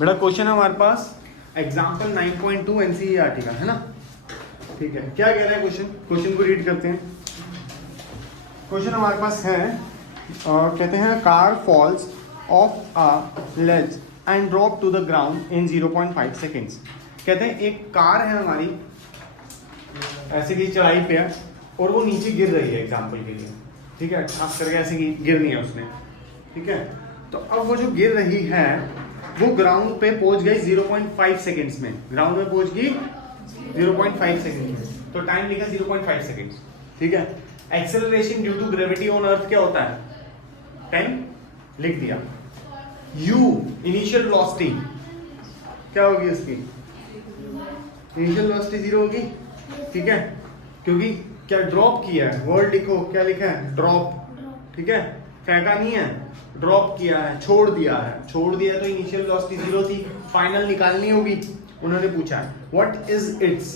बेटा क्वेश्चन है हमारे पास एग्जाम्पल 9.2 एनसीईआरटी का है ना। ठीक है, क्या कह रहा है क्वेश्चन को रीड करते हैं। क्वेश्चन हमारे पास है कहते हैं car falls off a ledge and drop to the ground in 0.5 seconds. कहते हैं एक कार है हमारी ऐसे की चढ़ाई पे है और वो नीचे गिर रही है एग्जाम्पल के लिए। ठीक है, खास करके ऐसे की गिरनी है उसने। ठीक है, तो अब वो जो गिर रही है वो ग्राउंड पे पहुंच गई 0.5 सेकेंड्स में। ग्राउंड में पहुंच गई 0.5 सेकेंड में, तो टाइम लिखा 0.5 सेकेंड्स। ठीक है, acceleration due to gravity on earth क्या होता है, टाइम लिख दिया। u इनिशियल वेलोसिटी क्या होगी उसकी, इनिशियल वेलोसिटी 0 होगी। ठीक है, क्योंकि क्या ड्रॉप किया है, वर्ड लिखो क्या लिखा है, ड्रॉप। ठीक है, फेंका नहीं है, ड्रॉप किया है, छोड़ दिया है। छोड़ दिया तो इनिशियल वेलोसिटी 0 थी, फाइनल निकालनी होगी। उन्होंने पूछा है what is its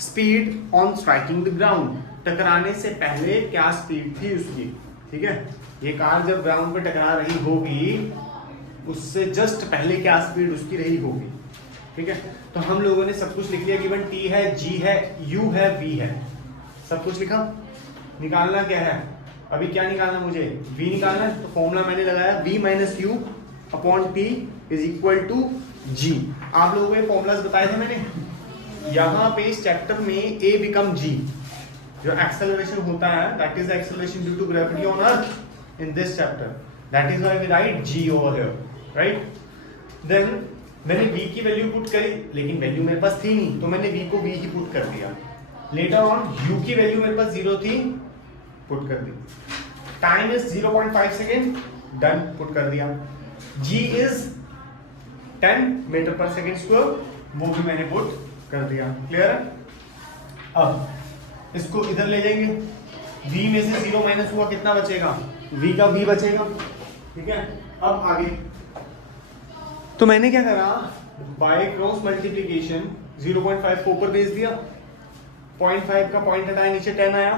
speed on striking the ground, टकराने से पहले क्या स्पीड थी उसकी। ठीक है, ये कार जब ग्राउंड पे टकरा रही होगी उससे जस्ट पहले क्या स्पीड उसकी रही होगी। ठीक है, तो हम लोगों ने सब कुछ लिख लिया, गिवन t है, g है, u है, v है, सब कुछ लिखा। निकालना क्या है, अभी क्या निकालना मुझे, v निकालना है। तो फॉर्मूला मैंने लगाया v minus u upon t is equal to g। आप लोगों को फॉर्मूलाज बताए थे मैंने, यहाँ पे इस चैप्टर में a बिकम g, जो एक्सेलरेशन होता है that is acceleration due to gravity on earth in this chapter, that is why we write g over here, right. Then मैंने v की वैल्यू पुट करी, लेकिन वैल्यू मेरे पास थी नहीं तो मैंने v को v ही पुट कर दिया। लेटर ऑन u की वैल्यू मेरे पास 0 थी, पुट कर दी। Time is 0.5 second, done, put कर दिया। g इज 10 मीटर पर सेकेंड स्क्वायर, वो भी मैंने पुट कर दिया। क्लियर है। अब इसको इधर ले जाएंगे, v में से 0 माइनस हुआ, कितना बचेगा, v का v बचेगा। ठीक है, अब आगे तो मैंने क्या करा, बाय क्रॉस मल्टीप्लीकेशन 0.5 को ऊपर भेज दिया, 0.5 का पॉइंट हटाया, नीचे 10 आया,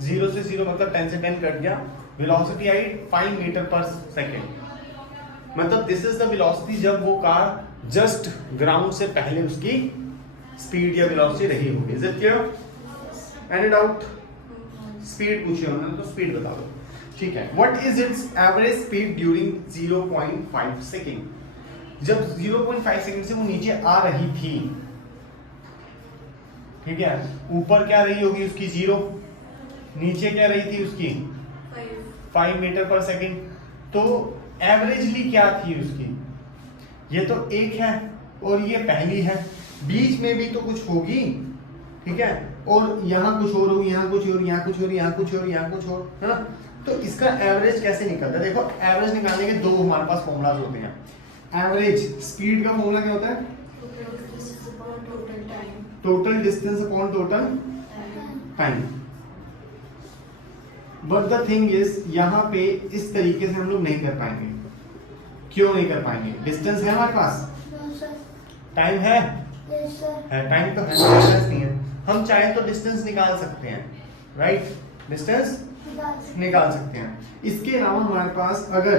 0 से 0 मतलब 10 से 10 कट गया, वेलोसिटी आई 5 मीटर पर सेकेंड। मतलब दिस इज द वेलोसिटी जब वो कार जस्ट ग्राउंड से पहले उसकी स्पीड या वेलोसिटी रही होगी। Is it clear, any doubt. Speed पूछी उन्होंने तो स्पीड बता दो। ठीक है, what is it's average speed during 0.5 second. जब 0.5 सेकंड से वो नीचे आ रही थी, ठीक है, ऊपर क्या रही होगी उसकी 0, नीचे क्या रही थी उसकी 5 मीटर पर सेकंड। तो एवरेजली क्या थी उसकी, ये तो एक है और ये पहली है, बीच में भी तो कुछ होगी। ठीक है, और यहाँ कुछ और होगी, यहाँ कुछ और, यहाँ कुछ और, यहाँ कुछ और, यहाँ कुछ और, है ना। तो इसका एवरेज कैसे निकलता है, देखो एवरेज निकालने के दो हमारे पास फॉर्मूलाज होते हैं। एवरेज स्पीड का फॉर्मूला क्या होता है, total distance upon total time. But the thing is यहाँ पे इस तरीके से हम लोग नहीं कर पाएंगे। क्यों नहीं कर पाएंगे, डिस्टेंस है हमारे पास, टाइम है, टाइम तो है, डिस्टेंस नहीं है। हम चाहे तो डिस्टेंस निकाल सकते हैं, राइट, डिस्टेंस निकाल सकते हैं। इसके अलावा हमारे पास अगर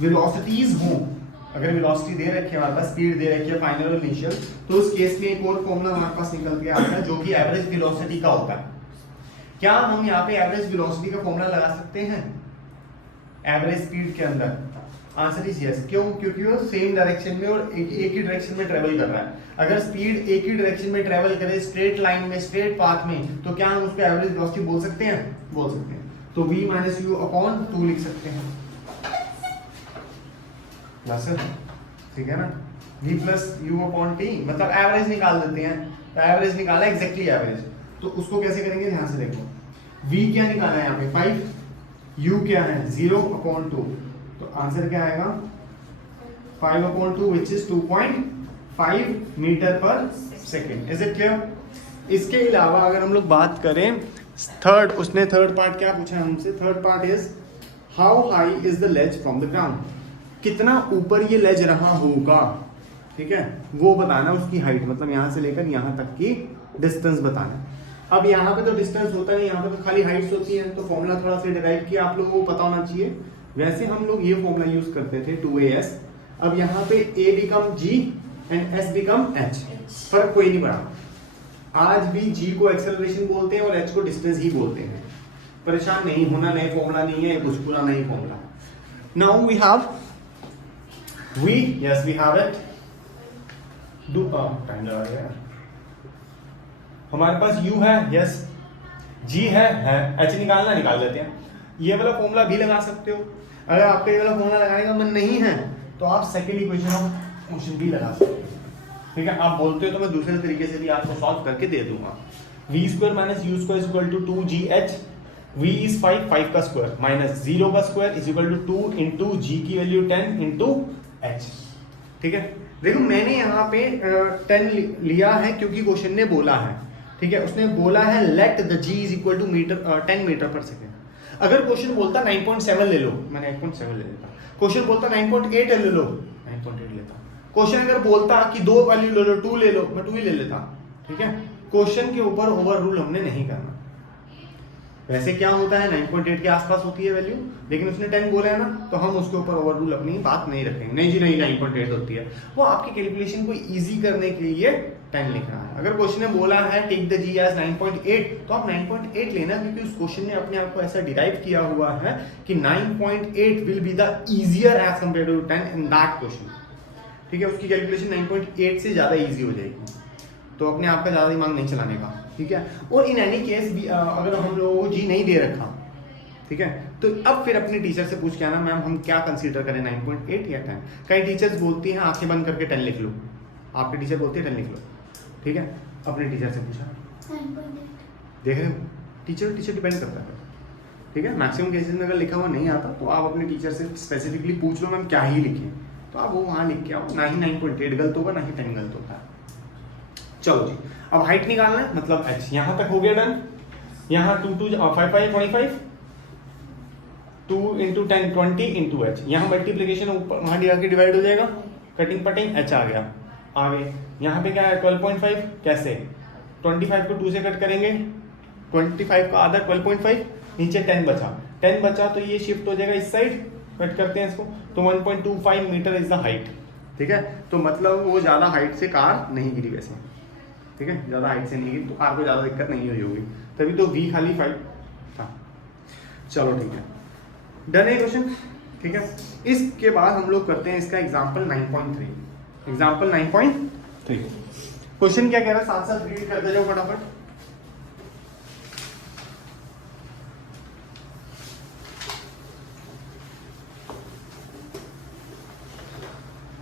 वेलोसिटीज हो, अगर वेलोसिटी दे रखी है हमारे पास, स्पीड दे रखी है फाइनल और इनिशियल, तो उस केस में एक और फॉर्मूला हमारे पास निकल के आता है जो कि एवरेज वेलोसिटी का होता है। क्या हम यहाँ पे एवरेज वेलोसिटी का फॉर्मूला लगा सकते हैं एवरेज स्पीड के अंदर, आंसर इज यस। क्यों, क्योंकि वो सेम डायरेक्शन में और एक ही डायरेक्शन में ट्रेवल कर रहा है। अगर स्पीड एक ही डायरेक्शन में ट्रेवल करे, स्ट्रेट लाइन में, स्ट्रेट पाथ में, तो क्या हम उसको एवरेज वेलोसिटी बोल सकते हैं, बोल सकते हैं। तो v माइनस यू अपॉन 2 लिख सकते हैं, प्लस, ठीक है ना, v plus you upon T, मतलब एवरेज निकाल देते हैं। तो एवरेज निकाला, एग्जैक्टली एवरेज, तो उसको कैसे करेंगे, ध्यान से देखो। v क्या निकाला है यहाँ पे 5, u क्या है 0 अपॉन 2, तो आंसर क्या आएगा 5 अपॉन 2 विच इज 2.5 मीटर पर सेकेंड। Is it clear. इसके अलावा अगर हम लोग बात करें थर्ड, उसने थर्ड पार्ट क्या पूछा है हमसे, third part is how high is the ledge from the ground, कितना ऊपर ये लेज रहा होगा। ठीक है, वो बताना उसकी हाइट, मतलब यहाँ से लेकर यहाँ तक की डिस्टेंस बताना। अब यहाँ पे तो डिस्टेंस होता नहीं, यहाँ पे तो खाली हाइट्स होती हैं, तो फॉर्मूला थोड़ा सा डिराइव किया, आप लोगों को पता होना चाहिए। वैसे हम लोग ये फॉर्मूला यूज करते थे 2as, अब यहाँ पे A become G and S become H, फर्क कोई नहीं पड़ा। आज भी G को एक्सेलरेशन बोलते हैं और H को डिस्टेंस ही बोलते हैं। परेशान नहीं होना, नए फॉर्मूला नहीं है, कुछ पूरा नहीं formula. Now we have V, yes we have it, do time लगा गया। हमारे पास U है, yes, G है, H निकालना, निकाल लेते हैं। ये वाला फॉर्मूला भी लगा सकते हो। अगर आपका ये वाला फॉर्मूला लगाने का मन नहीं है तो आप सेकंड इक्वेशन ऑफ मोशन भी लगा सकते हो, ठीक है। आप बोलते हो तो मैं दूसरे तरीके से भी आपको सॉल्व करके दे दूंगा। v square minus u square is equal to 2gh, v is 5 का स्क्वायर माइनस 0 का square is equal to 2 into g की वैल्यू 10 इंटू h, ठीक है। देखो मैंने यहाँ पे 10 लिया है क्योंकि क्वेश्चन ने बोला है, ठीक है। उसने बोला है let the g is equal to 10 metre पर सेकेंड। अगर क्वेश्चन बोलता 9.7 ले लो, मैं 9.7 ले लेता। क्वेश्चन बोलता 9.8 ले लो, 9.8 लेता। क्वेश्चन अगर बोलता कि 2 वैल्यू ले लो, 2 ले लो, मैं 2 ही ले लेता, ठीक है। क्वेश्चन के ऊपर ओवर रूल हमने नहीं करना। वैसे क्या होता है 9.8 के आसपास होती है वैल्यू, लेकिन उसने 10 बोला है ना, तो हम उसके ऊपर ओवर रूल अपनी बात नहीं रखेंगे। नहीं जी नहीं 9.8 होती है, वो आपकी कैलकुलेशन को इजी करने के लिए 10 लिखना है। अगर क्वेश्चन ने बोला है टेक द जी एज 9.8 तो आप 9.8 लेना, क्योंकि उस क्वेश्चन ने अपने आप को ऐसा डिराइव किया हुआ है कि 9.8 will be the easier as compare to 10 in that question, ठीक है। उसकी कैलकुलेशन 9.8 से ज्यादा इजी हो जाएगी, तो अपने आप का ज्यादा दिमाग नहीं चलाने का, ठीक है। और इन एनी केस भी अगर हम लोगों को जी नहीं दे रखा, ठीक है, तो अब फिर अपने टीचर से पूछ के आना मैम हम क्या कंसीडर करें 9.8 या 10। कई टीचर्स बोलती हैं आंखें बंद करके 10 लिख लो, आपके टीचर बोलते हैं 10 लिख लो, ठीक है। अपने टीचर से पूछा, देख रहे हो, टीचर डिपेंड करता है, ठीक है। मैक्सिमम केसेस में अगर लिखा हुआ नहीं आता तो आप अपने टीचर से स्पेसिफिकली पूछ लो मैम क्या ही लिखें, तो आप वो वहाँ लिख के आओ। ना ही 9.8 गलत होगा, ना ही 10 गलत होता है। चलो जी, अब हाइट निकालना है, मतलब h यहाँ तक हो गया डन। यहाँ 2 2 5 5 25, 2 इंटू 10 20 इंटू h। यहाँ मल्टीप्लीकेशन ऊपर वहाँ आके डिवाइड हो जाएगा, कटिंग पटिंग h आ गया आगे। यहाँ पे क्या है 12.5, कैसे 25 को 2 से कट करेंगे, 25 का आधा 12.5, नीचे 10 बचा तो ये शिफ्ट हो जाएगा इस साइड, कट करते हैं इसको, तो 1.25 मीटर इज द हाइट, ठीक है। तो मतलब वो ज्यादा हाइट से कार नहीं गिरी वैसे, ठीक है, ज्यादा हाइट से नहीं गिरी तो कार को ज्यादा दिक्कत नहीं हुई होगी, तभी तो v खाली 5 था। चलो ठीक है, डन है क्वेश्चन, ठीक है। इसके बाद हम लोग करते हैं इसका एग्जाम्पल 9.3। एग्जाम्पल 9.3 क्वेश्चन क्या कह रहा है, साथ साथ रीड करते जाओ फटाफट।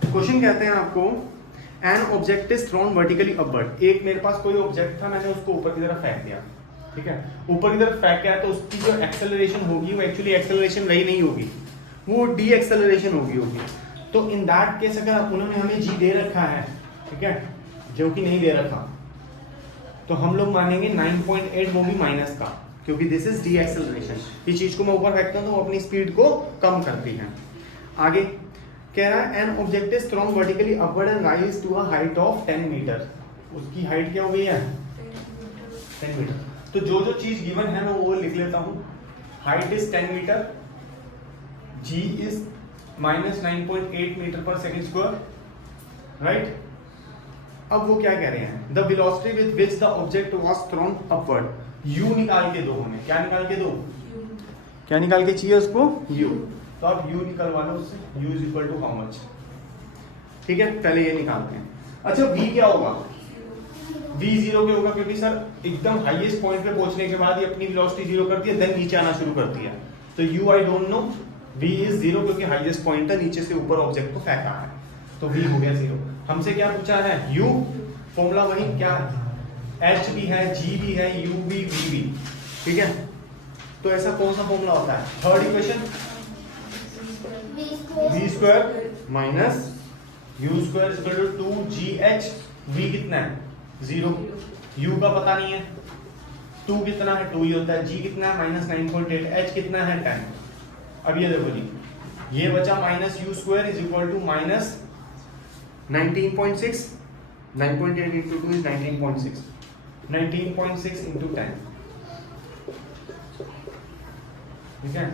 क्वेश्चन कहते हैं आपको N object is thrown vertically upward. एक मेरे पास कोई ऑब्जेक्ट था, मैंने उसको ऊपर की तरफ फेंक दिया, ठीक है। ऊपर की तरफ फेंक दिया तो उसकी जो एक्सेलरेशन होगी वो एक्चुअली एक्सेलरेशन रही नहीं होगी, वो डी एक्सेलरेशन होगी। तो इन दैट केस अगर उन्होंने हमें जी दे रखा है, ठीक है, जो कि नहीं दे रखा, तो हम लोग मानेंगे 9.8 वो भी माइनस का, क्योंकि दिस इज डी एक्सेलरेशन। इस चीज को मैं ऊपर फेंकता हूँ तो वो अपनी स्पीड को कम करती है। आगे कह रहा है an object is thrown vertically upward and rise to a height of 10 meter. उसकी हाइट क्या हो गई है 10 मीटर। तो जो जो चीज गिवन है मैं वो लिख लेता हूँ। Height is 10 meter, g is -9.8 meter पर सेकेंड स्क्वायर, राइट। अब वो क्या कह रहे हैं, the velocity with which the object was thrown upward, u निकाल के दो हमें। क्या निकाल के दो, क्या निकाल के चाहिए उसको, u। तो आप u निकलवा लो उससे, u is equal to how much, ठीक है। पहले ये निकालते हैं। अच्छा v क्या होगा, v 0 के होगा, क्योंकि सर एकदम हाईएस्ट पॉइंट पे पहुंचने के बाद ये अपनी वेलोसिटी 0 करती है, देन नीचे आना शुरू करती है। तो u I don't know, v is 0 क्योंकि हाईएस्ट पॉइंट है, नीचे से ऊपर ऑब्जेक्ट को फेंका है, तो v हो गया 0। हमसे क्या पूछा है, u, फॉर्मूला वही क्या है, h भी है, g भी है, u भी, v भी, ठीक है। तो ऐसा कौन सा फॉर्मूला होता है, third equation v square minus u square equal to 2gh। v कितना है 0, u का पता नहीं है, 2 कितना है 2 ही होता है, g कितना है -9.8, h कितना है 10। अब ये देखो जी, ये बचा minus u square is equal to minus 19.6, 9.8 into 2 is 19.6, 19.6 into 10, ठीक है।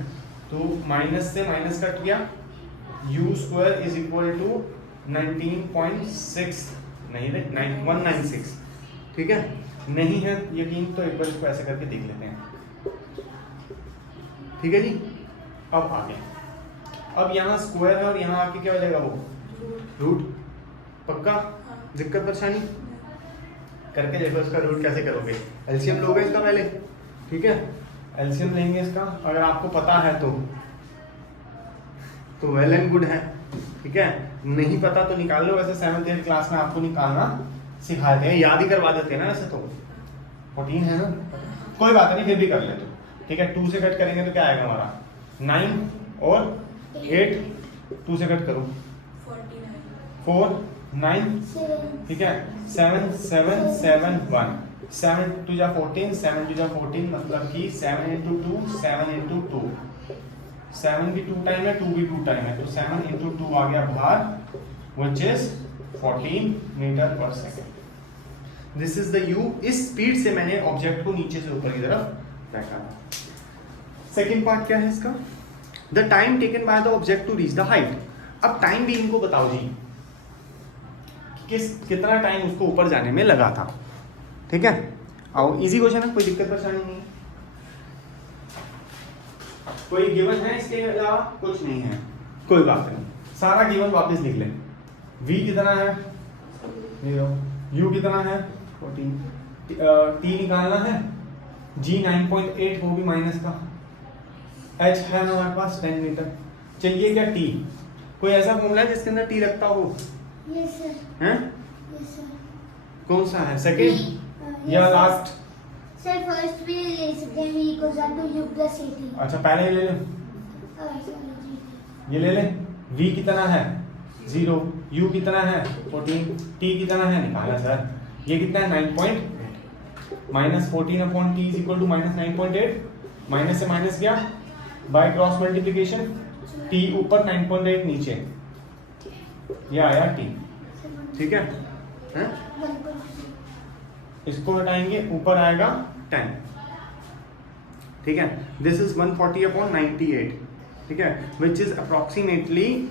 तो माइनस से माइनस कट गया, u square is equal to 19.6 नहीं रे 196, ठीक है। नहीं है यकीन तो एक बार इसको ऐसे करके देख लेते हैं, ठीक है जी। अब आगे, अब यहाँ स्क्वायर है और यहाँ आके क्या हो जाएगा वो रूट, पक्का? दिक्कत परेशानी करके देखो इसका रूट कैसे करोगे। एलसीएम लोगे इसका पहले, ठीक है, एलसीएम लेंगे इसका, अगर आपको पता है तो वेल एंड गुड है, ठीक है। नहीं पता तो निकाल लो, वैसे 7th 8th क्लास में आपको निकालना सिखाते हैं, याद ही करवा देते हैं ना। वैसे तो 14 है ना, कोई बात नहीं, फिर भी कर ले तो, ठीक है। 2 से कट करेंगे तो क्या आएगा हमारा 9 और 8, 2 से कट करो 4 9, ठीक है। 7 7 7 1, 7 2 जा 14, 7 2 जा 14 मतलब कि 7 into 2 7 into 2, 7 भी 2 टाइम है, 2 भी 2 टाइम है, तो 7 into 2 आ गया बाहर, which is 14 मीटर पर second. This is the u। इस स्पीड से मैंने ऑब्जेक्ट को नीचे से ऊपर की तरफ फेंका। सेकेंड पार्ट क्या है इसका, the time taken by the object to reach the height. अब टाइम भी इनको बताओ जी, कितना टाइम उसको ऊपर जाने में लगा था, ठीक है। आओ, इजी क्वेश्चन है, कोई दिक्कत परेशानी नहीं, कोई गिवन है इसके अलावा कुछ नहीं है, कोई बात नहीं, सारा गिवन वापस लिख लें। v कितना है 0, u कितना है 14, t निकालना है, g 9.8 वो भी माइनस का, h है हमारे पास 10 मीटर। चलिए क्या t, कोई ऐसा फॉर्मूला है जिसके अंदर t लगता हो? Yes sir. हैं? Yes sir. कौन सा है, सेकंड या लास्ट? सर फर्स्ट भी ले सकते हैं, v equals to u plus 80। अच्छा पहले ये ले ले, ये ले ले। v कितना है 0, u कितना है 14, t कितना है निकाला सर, ये कितना है 9.8, minus 14 upon t is equal to minus 9.8, minus से माइनस गया बाय क्रॉस मल्टीप्लिकेशन, t ऊपर 9.8 नीचे, ये आया t, ठीक है, हैं? इसको हटाएंगे ऊपर आएगा 10, ठीक है। दिस इज 140 अपॉन 98, ठीक है, विच इज अप्रोक्सीमेटली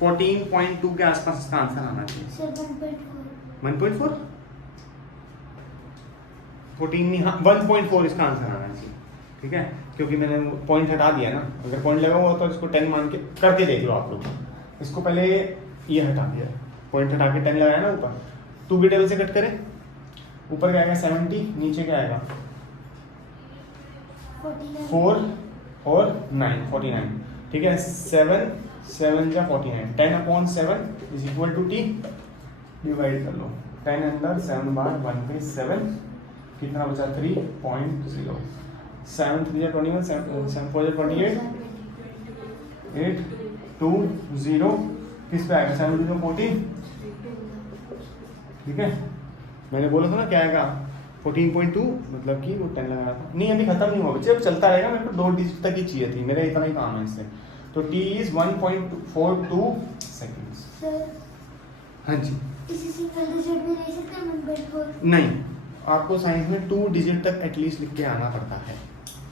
14.2 के आसपास इसका आंसर आना चाहिए। सर 1.4 1.4 14 नहीं, हाँ 1.4 इसका आंसर आना चाहिए, ठीक है, क्योंकि मैंने पॉइंट हटा दिया ना, अगर पॉइंट लगा हुआ तो इसको 10 मान के करके देख लो आप लोग। इसको पहले ये हटा दिया, पॉइंट हटा के 10 लगाया ना ऊपर, 2 के टेबल से कट करें, ऊपर क्या आएगा 70, नीचे क्या आएगा 4 और 9 49, ठीक है। 7 7 जा 49, 10 upon 7 is equal to t, divide कर लो 10 अंदर 7 बार 1 पे 7, कितना बचा 3.0, 7 3 जा 21, 7 4 जा 28, 8 2 0, किस पे आएगा 7 0 14, ठीक है। मैंने बोला था ना क्या आएगा 14.2, मतलब कि वो 10 लगाया था। नहीं अभी खत्म नहीं हुआ बच्चे, अब चलता रहेगा, मेरे को 2 डिजिट तक ही चाहिए थी, मेरा इतना ही काम है इससे। तो t इज 1.42 सेकंड्स। सर हाँ जी, इसी सिंगल डिजिट में ले सकते हैं 1.4? नहीं, आपको साइंस में 2 डिजिट तक एटलीस्ट लिख के आना पड़ता है,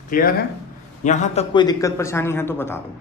क्लियर है? यहाँ तक कोई दिक्कत परेशानी है तो बता दो।